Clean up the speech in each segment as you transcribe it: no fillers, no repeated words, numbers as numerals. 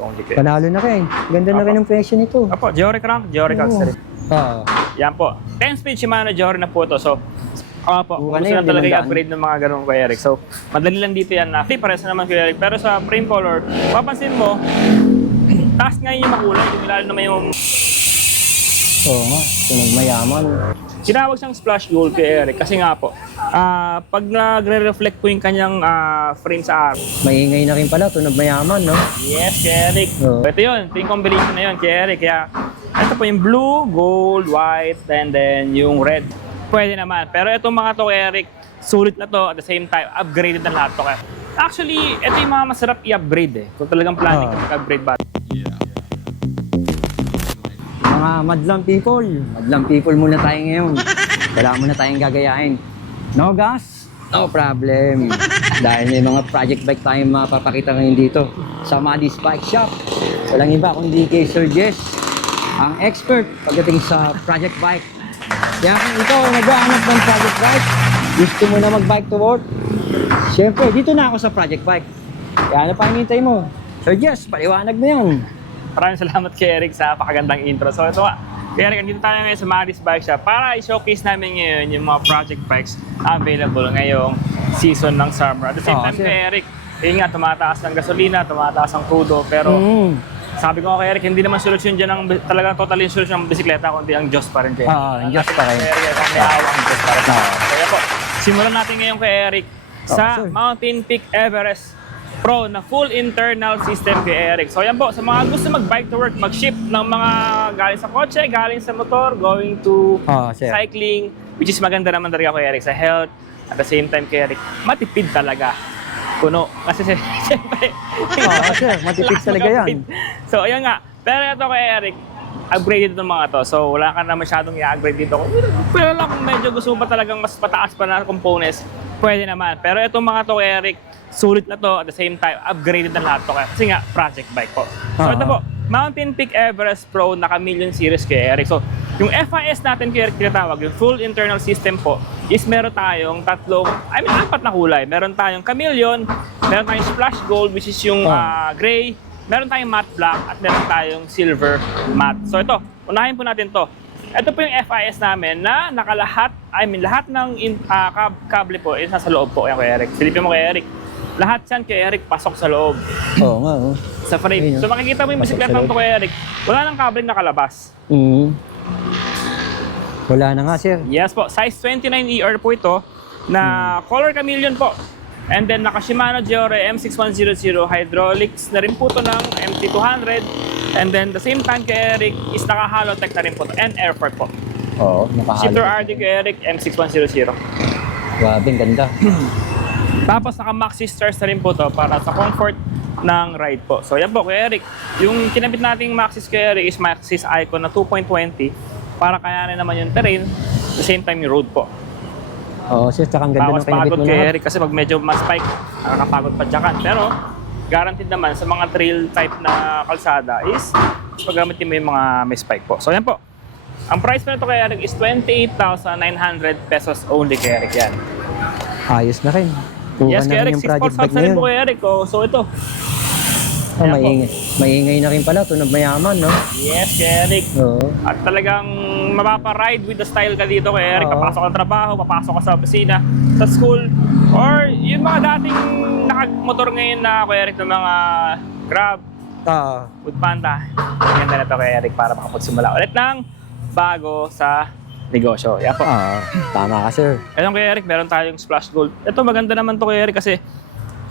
Only kayo. Panalo na rin. Ganda na rin ang presyo nito. Apo, Geore crank, Geore accessory. Oo. Yan po. 10-speed Shimano Geore na po to. So, po, Buka gusto na na yun, talaga 500. i-upgrade ng mga ganun Kuya Eric. So, madali lang dito yan na. Pares na naman Kuya Eric. Pero sa frame color, papansin mo, taas ngayon yung makulay. Yung lalo naman yung Oo nga. Tunog mayaman. tinawag siyang splash gold Kuya Eric. Kasi nga po, pag nagre-reflect po yung kanyang frame sa araw. Maingay na rin pala. Tunog mayaman, no? Yes, Kuya Eric. Oo. Ito yun. Ito yung combination na yun, Kuya Eric. Kaya, ito po yung blue, gold, white, and then yung red. Pwede naman. Pero itong mga to, Kuya Eric, sulit na to. At the same time, upgraded na lahat to. Actually, ito yung mga masarap i-upgrade eh. Kung talagang planning ka mag-upgrade ba. Mga madlang people muna tayo ngayon. Wala muna tayong gagayahin. No gas, no problem. Dahil may mga project bike tayong mapapakita ngayon dito sa Maddie's Bike Shop. Walang iba kundi kay Sir Jess, ang expert pagdating sa project bike. Kaya kung ikaw naghahanap ng project bike, gusto mo na mag-bike to work, syempre dito na ako sa project bike. Kaya ano pa hinihintay mo? Sir Jess, paliwanag mo yan. Maraming salamat kay Eric sa pakagandang intro. So ito nga, kaya Eric, andito tayo ngayon sa Maddie's Bike Shop para i-showcase namin ngayon yung mga project bikes available ngayong season ng summer. At the same time kay Eric, yun nga, tumataas ng gasolina, tumataas ang crudo, pero sabi ko kay Eric, hindi naman solusyon dyan ang talagang totally solusyon ng bisikleta, kundi ang Diyos pa rin kay Eric. Ang Diyos pa rin. Kay Eric, ang may awa ang Diyos pa rin. Kaya po, simulan natin ngayon kay Eric sa sir. Mountain Peak Everest Pro na full internal system kay Eric. So yan po, sa mga gusto mag-bike to work, mag-ship ng mga galing sa kotse, galing sa motor, going to cycling, which is maganda naman talaga kay Eric sa health. At the same time kay Eric, matipid talaga. Puno. Kasi siyempre, Sir, matipid talaga yan. So ayan nga, pero ito kay Eric, upgraded itong mga to. So wala ka na masyadong i-upgrade dito. Pero lang kung medyo gusto mo pa talagang mas pataas pa na components, pwede naman. Pero itong mga to kay Eric, sulit na to, at the same time, upgraded na lahat to. Kasi nga, project bike po. So ito po, Mountain Peak Everest Pro naka million series kay Eric. So yung FIS natin kay Eric tinatawag, yung full internal system po, is meron tayong apat na kulay. Meron tayong chameleon, meron tayong splash gold, which is yung gray, meron tayong matte black, at meron tayong silver matte. So ito, unahin po natin to. Ito po yung FIS namin na lahat ng kable po is nasa loob po. Yan kay Eric. Silipin mo kay Eric. Lahat yan kay Eric pasok sa loob. Oo nga, Sa frame. So makikita mo yung bisikleta to kay Eric. Wala nang kable nakalabas. Wala na nga, sir. Yes po. Size 29ER po ito na color chameleon po. And then naka Shimano Geore M6100 hydraulics na rin po ito ng MT200. And then the same time kay Eric is naka Halotech na rin po ito. And airport po. Oo, nakahalo. Shifter RD kay Eric M6100. Grabe, ang ganda. Tapos naka Maxi Stars na rin po to para sa comfort ng ride po. So yan po kay Eric. Yung kinabit nating Maxis kay Eric is Maxis Icon na 2.20 para kayanin naman yung terrain at the same time yung road po. Oo, sir, tsaka ang ganda ng Bawas kinabit pagod mo kay lahat. Eric kasi pag medyo mas spike, nakakapagod pa dyakan. Pero guaranteed naman sa mga trail type na kalsada is paggamitin mo yung mga may spike po. So yan po. Ang price po nito kay Eric is 28,900 pesos only kay Eric yan. Ayos na rin. Yes, kay Eric, 6 pulse hubs na rin po kay Eric. Oh. So ito. Maingay na rin pala. Tunog mayaman, no? Yes, kay Eric. Oo. At talagang mapapa-ride with the style ka dito kay Eric. Papasok ka ng trabaho, papasok ka sa opisina, sa school, or yung mga dating nakamotor ngayon na kay Eric ng mga Grab, Foodpanda. Ganda na ito kay Eric para makapagsimula ulit ng bago sa negosyo. Yan po. Tama ka, sir. Ayun kay Eric, meron tayong splash gold. Ito maganda naman to kay Eric kasi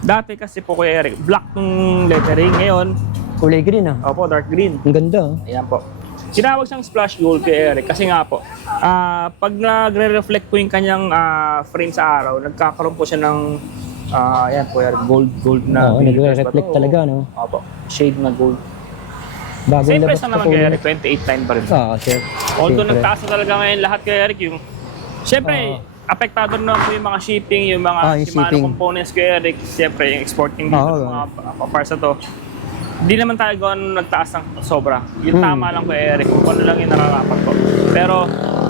dati kasi po kay Eric, black ng lettering. Ngayon, Kulay green, opo, dark green. Ang ganda, Ayan po. Tinawag siyang splash gold kay Eric kasi nga po, pag nagre-reflect po yung kanyang frame sa araw, nagkakaroon po siya ng ayan po, gold na nagre-reflect talaga, no? Opo, shade na gold. Bagong Same labas price naman kay Eric, 28.9 pa rin. sir. Although nagtaas na talaga ngayon lahat kay Eric, yung siyempre, apektado na po yung mga shipping, yung mga yung Shimano shipping. components kay Eric, siyempre yung exporting dito ng mga parts na to. Hindi naman tayo gano'n nagtaas ng sobra. Yung tama lang kay Eric, kung ano lang yung nararapat ko. Pero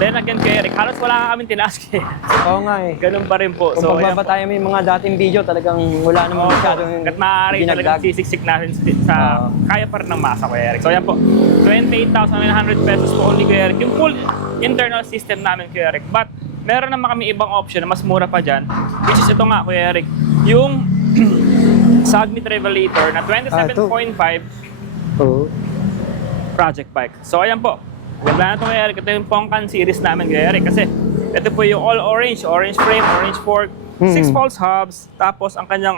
Then again, Kuya Eric, halos wala kami tinask eh. Oo nga eh. Ganun pa rin po. Kung ayan po. pagbabatayan mo yung mga dating video, talagang wala namang masyadong Hanggat maaari talagang dinagdag. sisiksik natin sa kaya pa rin ng masa, Kuya Eric. So, ayan po. 28,900 pesos po only, Kuya Eric. Yung full internal system namin, Kuya Eric. But, meron naman kami ibang option na mas mura pa dyan. Which is ito nga, Kuya Eric. Yung Sagmit Revelator na 27.5 Oo. project bike. So, ayan po. Ganda na ito, Kuya Eric. Ito yung Pongkan series namin, Kuya Eric. Kasi, ito po yung all orange. Orange frame, orange fork, 6 pulse hubs. Tapos, ang kanyang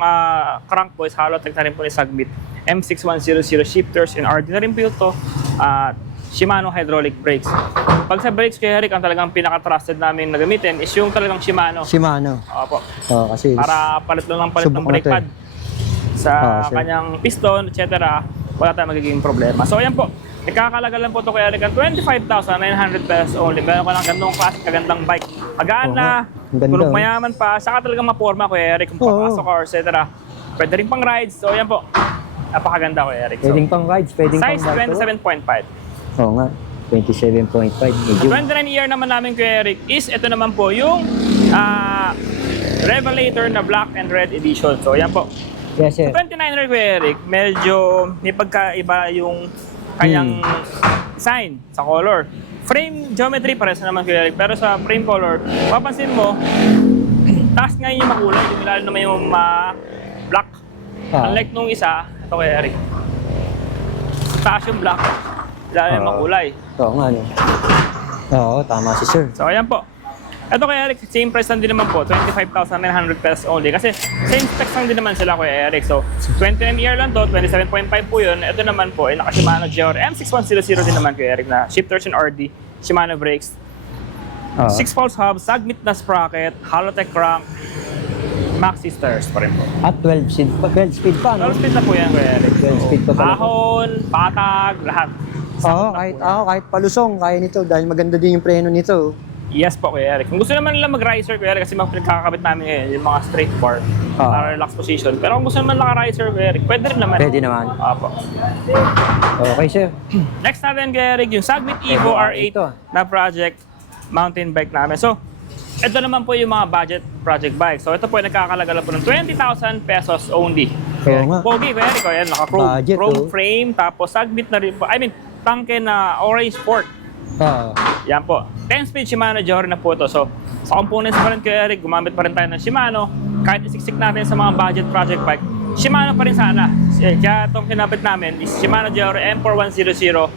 crank po is hollow tech na rin po ni Sagmit. M6100 shifters and RD na rin po ito. Shimano hydraulic brakes. Pag sa brakes, Kuya Eric, ang talagang pinaka-trusted namin na gamitin is yung talagang Shimano. Shimano. Opo. Oo, kasi Para palit lang ng palit ng Subok brake natin. pad sa sir. kanyang piston, etc. Wala tayong magiging problema. So, ayan po. Ikakalaga lang po ito, Kuya Eric, ang 25,900 pesos only. Meron ka lang gandong class, kagandang bike. Magaan Oo na, nga. Ang ganda, tunog oh. mayaman pa, saka talagang maporma, Kuya Eric, kung Oo. papasok ka or etc. Pwede rin pang rides. So, ayan po. Napakaganda, Kuya Eric. So, pwedeng pang rides, pwedeng pang size bike. 27.5. Oo nga, 27.5 medium. 29 year naman namin, Kuya Eric, is ito naman po yung Revelator na black and red edition. So, ayan po. Yes, sir. 29er, Kuya Eric, medyo may pagkaiba yung kanyang design sa color. Frame geometry pares na naman, Kuya Eric, pero sa frame color, papansin mo, taas ngayon yung makulay, yung lalo naman yung black. Unlike nung isa, ito, Kuya Eric, taas yung black, lalo yung makulay. Oo nga, no. Oo, tama si sir. So, ayan po. Ito, Kuya Eric, same price lang din naman po, 25,900 pesos only. Kasi same specs lang din naman sila, Kuya Eric. So, 29 year lang to, 27.5 po yun. Ito naman po, ay naka Shimano GR M6100 din naman, Kuya Eric, na shifters and RD, Shimano brakes, 6 pulse hub, Sagmit na sprocket, Halotech crank, maxi stairs pa rin po. At 12 speed pa, no? 12 speed na po yan, Kuya Eric. 12 speed pa pala. Ahon, patag, lahat. Oo, kahit palusong, kaya nito dahil maganda din yung preno nito. Yes po, Kuya Eric. Kung gusto naman nila mag-riser, Kuya Eric, kasi mga pinagkakabit namin ngayon, yung mga straight bar, para relax position. Pero kung gusto naman naka-riser, Kuya Eric, pwede rin naman. Pwede naman. Opo. Okay, sir. Next natin, Kuya Eric, yung Sagmit Evo R8 na project mountain bike namin. So, ito naman po yung mga budget project bike. So, ito po ay nagkakalaga lang po ng 20,000 pesos only. Oo nga. Pogi, Kuya Eric. Ayan, naka-chrome Budget, chrome oh. frame, tapos Sagmit na rin po. I mean, tangke na orange fork. Oo. Yan po. 10-speed Shimano Jory na po ito. So, sa components pa rin, Kuya Eric, gumamit pa rin tayo ng Shimano. Kahit isiksik natin sa mga budget project bike, Shimano pa rin sana. Kaya itong kinabit namin is Shimano Jory M4100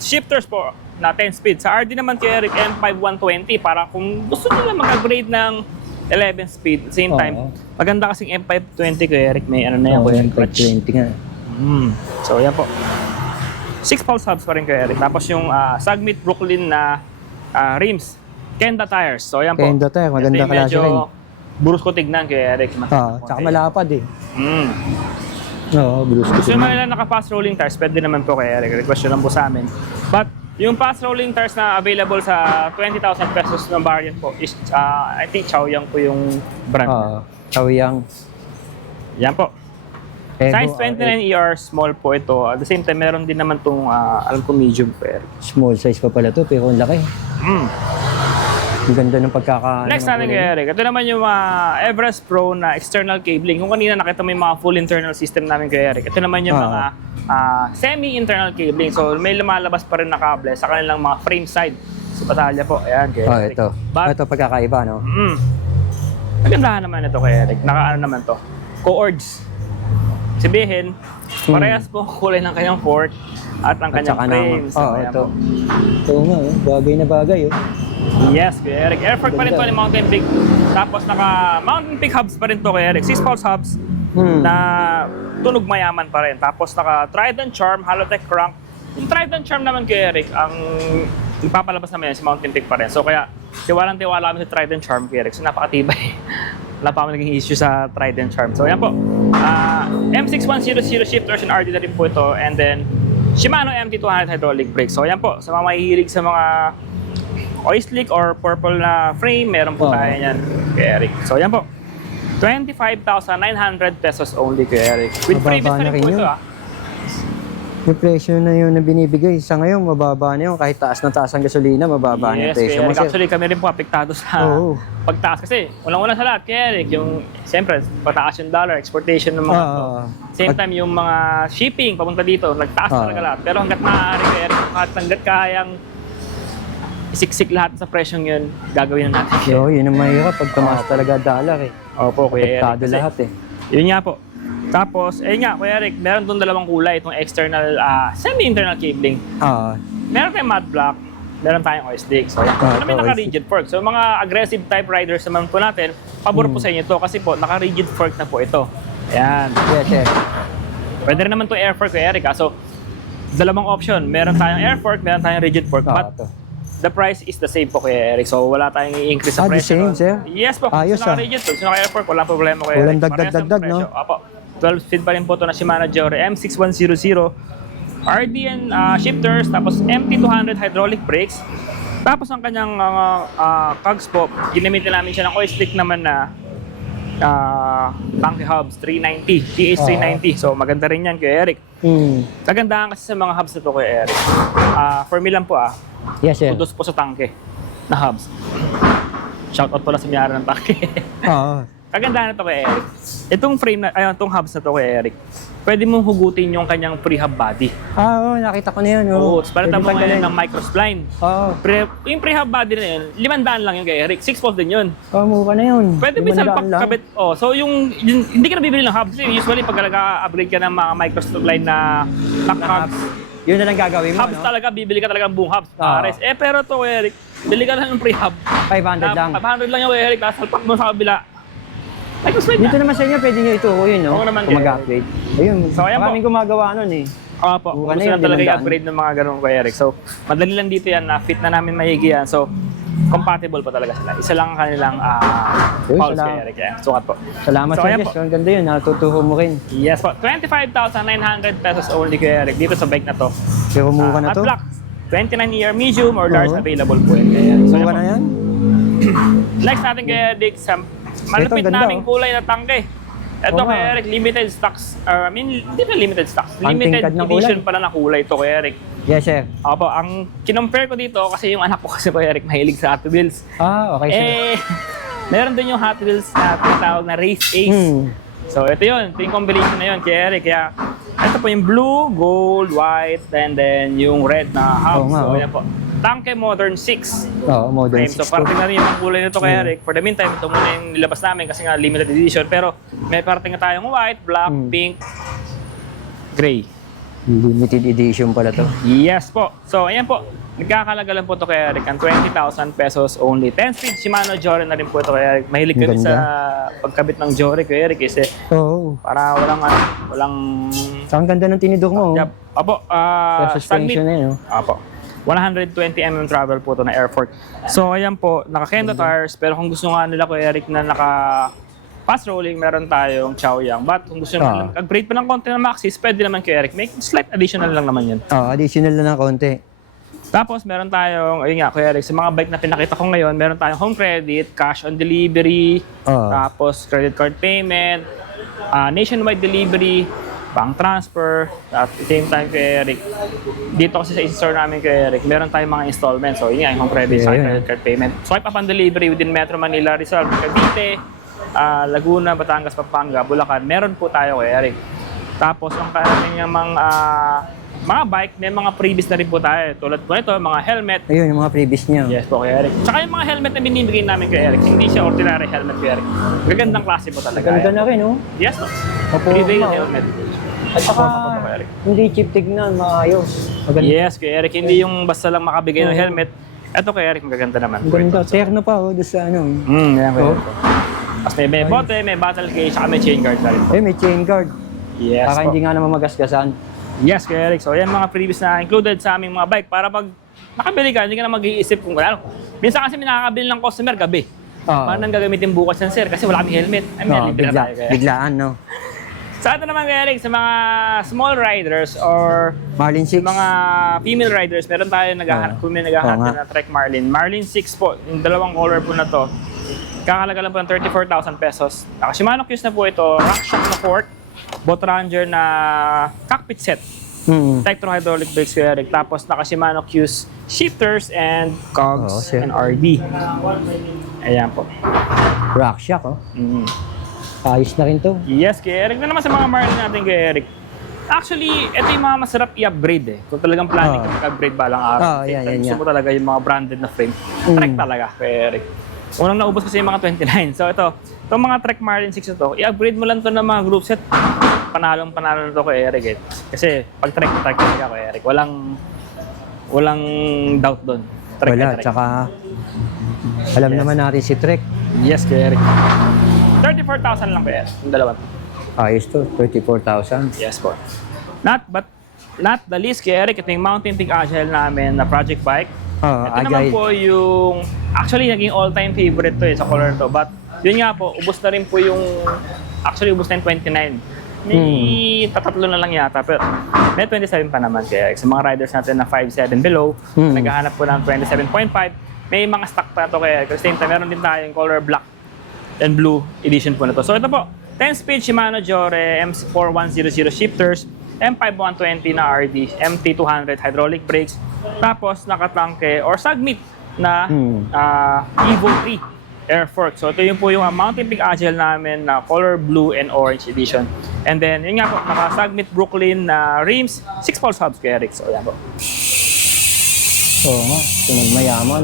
shifters po na 10 speed. Sa RD naman, Kuya Eric, M5120 para kung gusto nila mag-upgrade ng 11 speed at the same time. Oo. Maganda kasing M520, Kuya Eric. May ano na yan, Kuya Eric, clutch. 20 nga. So, yan po. 6 pulse hubs pa rin, Kuya Eric. Tapos yung Sagmit Brooklyn na rims. Kenda tires. So, yan po. Kenda tire, maganda Ito yung klase rin. burus ko tignan, Kuya Eric. Tsaka malapad eh. Oo, Bruce. Gusto naman nila naka-fast rolling tires, pwede naman po, Kuya Eric. Request nyo lang po sa amin. But, yung fast rolling tires na available sa 20,000 pesos na variant po is, I think, Chaoyang po yung brand. Oo, Chaoyang. Yan po. Evo Size 29 ER, small po ito. At the same time, meron din naman itong, alam ko, medium po, Eric. Small size pa pala to, pero ang laki. Ang ganda ng pagkaka... Next natin, Kuya Eric. Ito naman yung Everest Pro na external cabling. Kung kanina nakita mo yung mga full internal system namin, Kuya Eric. Ito naman yung mga semi-internal cabling. So, may lumalabas pa rin na kable sa kanilang mga frame side. Sa batalya po. Ayan, Kuya Eric. ito. But, Ito pagkakaiba, no? magandahan naman ito, Kuya Eric. Naka-ano naman to. Co-ords. Sabihin, parehas po kulay ng kanyang fork at ang kanyang frame. So, ayan ito. po. Oo nga, bagay na bagay, oh. Yes, Kuya Eric. Air fork pa rin to ni Mountain Peak. Tapos naka-Mountain Peak hubs pa rin to, Kuya Eric. 6 pulse hubs na tunog mayaman pa rin. Tapos naka-Trident Charm, Halotech crank. Yung Trident Charm naman, Kuya Eric, ang ipapalabas naman yan si Mountain Peak pa rin. So kaya, tiwalang-tiwala kami sa Trident Charm, Kuya Eric. So napakatibay. Wala pa kami naging issue sa Trident Charm. So yan po. M6100 shifters and RD na rin po ito. And then, Shimano MT200 hydraulic brakes. So yan po. Sa mga mahihilig sa mga oil slick or purple na frame, meron po tayo yan, Kuya Eric. So yan po. 25,900 pesos only, Kuya Eric. With Mababa previous na na rin po rin ito, yun. Yung presyo na yun na binibigay, sa ngayon, mababa na yun. Kahit taas na taas ang gasolina, mababa na yung Yes, presyo Kuya mo, Eric. sir. Actually, kami rin po apektado sa Oo. pagtaas. Kasi, unang-una sa lahat, Kuya Eric, yung, siyempre, pataas yung dollar, exportation ng mga Ah. ito. Same time, yung mga shipping, papunta dito, nagtaas Ah. talaga lahat. Pero hanggat maaari, Kuya Eric, hanggat kayang isiksik lahat sa presyong yun, gagawin na natin. Yo, yun ang mahirap pag tumaas talaga dollar eh. Opo, Kuya Eric. Apektado Kasi, lahat eh. yun nga po. Tapos, ayun nga, Kuya Eric, meron doon dalawang kulay, itong external, semi-internal cabling. Ah, Meron tayong matte black, meron tayong OS-Dig. So, Ah, may ito, naka-rigid fork. So, mga aggressive type riders naman po natin, pabor po sa inyo to kasi po, naka-rigid fork na po ito. Ayan. yes, sir. Pwede rin naman to air fork, Kuya Eric. So, dalawang option. Meron tayong air fork, meron tayong rigid fork. Ah, But, ito. the price is the same po, Kuya Eric. So, wala tayong i-increase sa Ah, the presyo. same, sir? Yes po. Kung Ayos, gusto naka-rigid, kung gusto naka-air fork, wala problema, Kuya Walang Eric. Parehas ang dagdag-dagdag, no? presyo. Apo. 12 speed pa rin po ito na Shimano Giore M6100. RDN shifters, tapos MT200 hydraulic brakes. Tapos ang kanyang cogs po, ginamitin namin siya ng oil-slick naman na Tanke hubs 390, TH390. So maganda rin yan, Kuya Eric. Kagandahan kasi sa mga hubs na to, Kuya Eric. For me lang po Yes, sir. kudos po sa tangke na hubs. Shoutout pala sa mayari ng tangke. Oo. Kagandahan na to, Kuya Eric. Itong frame na, itong hubs na to, Kuya Eric, pwede mong hugutin yung kanyang pre-hub body. Oo, nakita ko na yun. Oo, palitan mo Pwede ngayon pagdalhin. ng microspline. Oo. Yung pre-hub body na yun, 500 lang yung Kuya Eric. 6 volts din yun. Oo, mukha na yun. Pwede minsan 500 lang. pagkabit. Oh, so hindi ka na bibili ng hubs. Kasi usually pag nag-upgrade ka ng mga microspline na hubs, Yun na lang gagawin mo, hubs no? talaga, bibili ka talaga ng buong hubs. Ah. Pares. Pero to, Kuya Eric, bili ka lang ng pre-hub. 500 lang. 500 lang yung Kuya Eric, tapos salpak mo sa kabila. Microspline Dito na. naman sa inyo, pwede nyo ituko yun, no? Oo naman, Kung kaya. mag-upgrade. Ayun, So, ayan po. maraming gumagawa nun eh. Oo po, Buka na gusto yun, na talaga limandaan. i-upgrade ng mga ganun, Kuya Eric. So, madali lang dito yan, fit na namin maigi yan. So, compatible pa talaga sila. Isa lang ang kanilang Uy, pulse, salamat. Kuya Eric. Ayan, sukat po. Salamat So, sa ayan Jess. po. Ang ganda yun, natutuho mo rin. Yes po, 25,900 pesos only, Kuya Eric, dito sa bike na to. Pero mukha na At to. black, 29-year medium or large Oo. available po yan, Kuya Eric. So, Mukha ayan na po. yan. Next natin, Kuya Eric, sa malupit Ito, ang ganda, naming oh. kulay na tangke. Ito, Oo Kuya nga. Eric, limited stocks. Hindi na limited stocks. Ang Limited tingkad ng edition kulay. pala na kulay ito, Kuya Eric. Yes, sir. Opo, ang kinompare ko dito kasi yung anak ko kasi, Kuya Eric, mahilig sa Hot Wheels. Ah, okay, sir. Meron din yung Hot Wheels na tinatawag na Race Ace. So, ito yun. Ito yung combination na yun, Kuya Eric. Kaya, ito po yung blue, gold, white, and then yung red na hubs. Oo nga, So, oh. yan po. Tanke Modern 6. Oo, modern Frame. So, 6 parating na rin yung kulay nito, Kuya Mm. Eric. For the meantime, ito muna yung nilabas namin kasi nga limited edition. Pero, may parating na tayong white, black, pink, gray. Limited edition pala to. Yes po. So, ayan po. Nagkakalaga lang po ito kay Eric. Ang 20,000 pesos only. 10-speed Shimano Giore na rin po ito kay Eric. Mahilig kami Ganda. sa pagkabit ng Giore kay Eric kasi Oo. para walang So, ang ganda ng tinidor mo. Yep. Apo, Sa saglit. suspension na yun. oh. Apo. 120mm travel po ito na air fork. So, ayan po. Naka-Kendo tires. Pero kung gusto nga nila ko Eric na fast rolling, meron tayong Chaoyang. But kung gusto nyo upgrade pa ng konti ng Maxxis, pwede naman kay Eric. May slight additional lang naman yun. Oo, additional na ng konti. Tapos meron tayong, ayun nga, Kuya Eric, sa mga bike na pinakita ko ngayon, meron tayong home credit, cash on delivery, Oo. tapos credit card payment, nationwide delivery, bank transfer, at the same time, Kuya Eric, dito kasi sa store namin, Kuya Eric, meron tayong mga installments. So, yun nga, yung home credit, Yeah, sa yun. credit card payment. Swipe up on delivery within Metro Manila, Rizal, Cavite, Laguna, Batangas, Pampanga, Bulacan. Meron po tayo, Kuya Eric. Tapos, ang kanyang mga bike, may mga previous na rin po tayo. Tulad po nito, mga helmet. Ayun, yung mga previous niya. Yes po, Kuya Eric. Tsaka yung mga helmet na binibigay namin, Kuya Eric, hindi siya ordinary helmet, Kuya Eric. Gagandang klase po talaga. Ganda na rin, oh. Yes, no? Opo, Prevail ma- helmet. At saka, Opo, Kuya Eric. hindi cheap tignan, maayos. Maganda. Yes, Kuya Eric. Hindi yung basta lang makabigay ng Oo. helmet. Ito, Kuya Eric, magaganda naman. Ang ganda. Terno pa, oh, doon sa ano. Yan, Kuya Oo. Eric. Tapos may bote, may battle cage, saka may chain guard na rin po. Eh, may chain guard. Yes Saka po. hindi nga naman magasgasan. Yes, Kuya Eric. So, yan mga previous na included sa aming mga bike para pag nakabili ka, hindi ka na mag-iisip kung ano. Minsan kasi may nakakabili ng customer gabi. Oo. Paano nang gagamitin bukas yan, sir? Kasi wala kaming helmet. I mean, libre na tayo, Kuya Eric. Biglaan, no? Sa ito naman, Kuya Eric, sa mga small riders or Marlin 6. mga female riders, meron tayo naghahanap, kung may naghahanap Oo nga. na Trek Marlin. Marlin 6 po, yung dalawang color po na to. Kakalaga lang po ng 34,000 pesos. Shimano Cuse na po ito, rack shock na fork, boat ranger na cockpit set. Tektro hydraulic brakes, Kuya Eric. Tapos naka Shimano Q's shifters and cogs Oo, sir. and RD. Ayan po. Rock shock, oh. Mm. Ayos na rin to. Yes, Kuya Eric. Na naman sa mga Marlin natin, Kuya Eric. Actually, ito yung mga masarap i-upgrade eh. Kung talagang planning ka mag-upgrade balang araw. yan. Gusto mo talaga yung mga branded na frame. Trek talaga, Kuya Eric. Unang naubos kasi yung mga 29. So itong mga Trek Marlin 6 na to, i-upgrade mo lang to ng mga group set. Panalo na to, Kuya Eric. Kasi pag Trek talaga, Kuya Eric. Walang doubt doon. Wala, tsaka alam naman natin si Trek. Yes, Kuya Eric. 34,000 lang, Kuya Eric. Yung dalawa. Ayos to, 34,000. Yes po. Not the least, Kuya Eric, ito yung Mountain Peak Agile namin na project bike. Ito naman po yung, actually naging all-time favorite to sa color to. But yun nga po, ubos na rin po yung, actually ubos na yung 29. May tatatlo na lang yata, pero may 27 pa naman, Kuya Eric. Sa mga riders natin na 5'7 below, naghahanap po ng 27.5, may mga stock pa to, Kuya Eric. At the same time, meron din tayong color black and blue edition po na to. So ito po, 10-speed Shimano Jore MC4100 shifters, M5120 na RD, MT200 hydraulic brakes, tapos nakatangke or sagmit na Evo 3 air fork. So ito yung po yung Mountain Peak Agile namin na color blue and orange edition. And then yun nga po, naka-sagmit Brooklyn na rims, 6-pulse hubs, Kuya Eric. So yan po. Oo nga, tunog mayaman.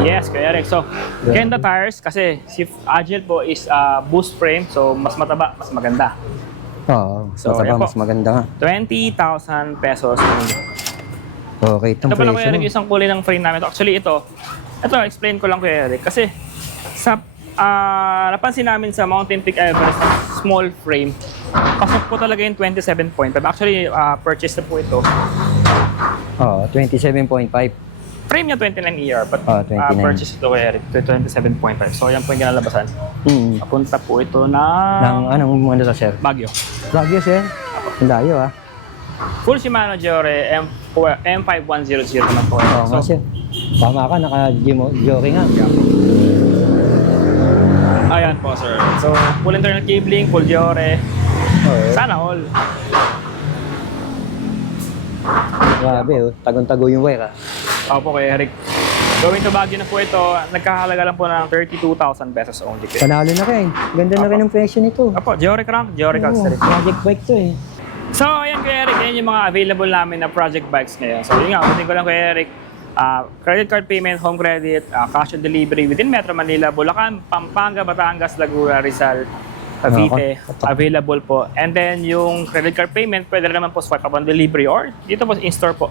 Yes, Kuya Eric. So, Kenda tires kasi si Agile po is boost frame. So, mas mataba, mas maganda. Oo, So, mataba, yan po. mas maganda nga. 20,000 pesos. Okay, itong Ito pala, Kuya Eric, presyo. isang kulay ng frame namin. Actually, ito explain ko lang, Kuya Eric. Kasi, sa napansin namin sa Mountain Peak Everest, small frame, pasok po talaga yung 27.5. Actually, purchase na po ito. Oo, 27.5. Frame niya 29 ER, but 29. purchase ito, Kuya Eric, 27.5. So, yan po yung kinalabasan. Papunta po ito na Anong ano to, sir? Baguio. Baguio, sir. Ang layo, ah. Full Shimano Jore M5100 naman po. Oo nga, sir. Tama ka, naka-jockey nga. Ayan po, sir. So, full internal cabling, full Jore. Oo. Sana all. Grabe, oh. Tagong-tago yung wire, ah. Opo, Kuya Eric. Going to Baguio na po ito, nagkahalaga lang po ng 32,000 pesos only. Panalo na rin. Ganda na rin ang presyo nito. Opo, Jore crank, Jore Oo, cogs. project bike to, eh. So, ayan, Kuya Eric, yan yung mga available namin na project bikes ngayon. So, yun nga, ulitin ko lang, Kuya Eric, credit card payment, home credit, cash on delivery within Metro Manila, Bulacan, Pampanga, Batangas, Laguna, Rizal, Cavite, available po. And then, yung credit card payment, pwede rin naman po swipe upon delivery or dito po in-store po.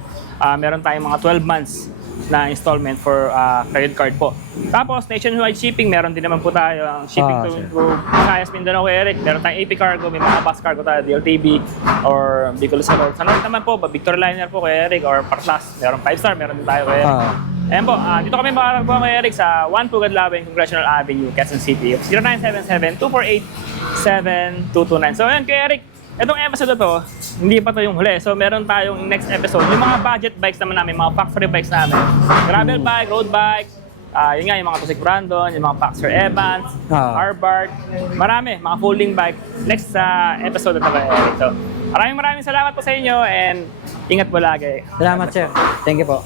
Meron tayong mga 12 months na installment for credit card po. Tapos, nationwide shipping, meron din naman po tayo ang shipping to Visayas, Mindanao, Kuya Eric. Meron tayong AP Cargo, may mga bus cargo tayo, DLTV, or Bicol sa North. Sa North naman po, Victor Liner po, Kuya Eric, or Partas. Meron 5-star, meron din tayo, Kuya Eric. Ayan po, dito kami makakagpo, Kuya Eric, sa 1 Pugad Labing, Congressional Avenue, Quezon City. 0977-248-7229. So, ayan, Kuya Eric, itong episode na to, hindi pa to yung huli. So, meron tayong next episode. Yung mga budget bikes naman namin, mga factory bikes namin. Gravel bike, road bike, yun nga, yung mga Tusik Brandon, yung mga Paxer Evans, Harvard, marami, mga folding bike. Next sa episode na to, Eric. So, maraming salamat po sa inyo and ingat po lagi. Salamat, sir. Thank you po.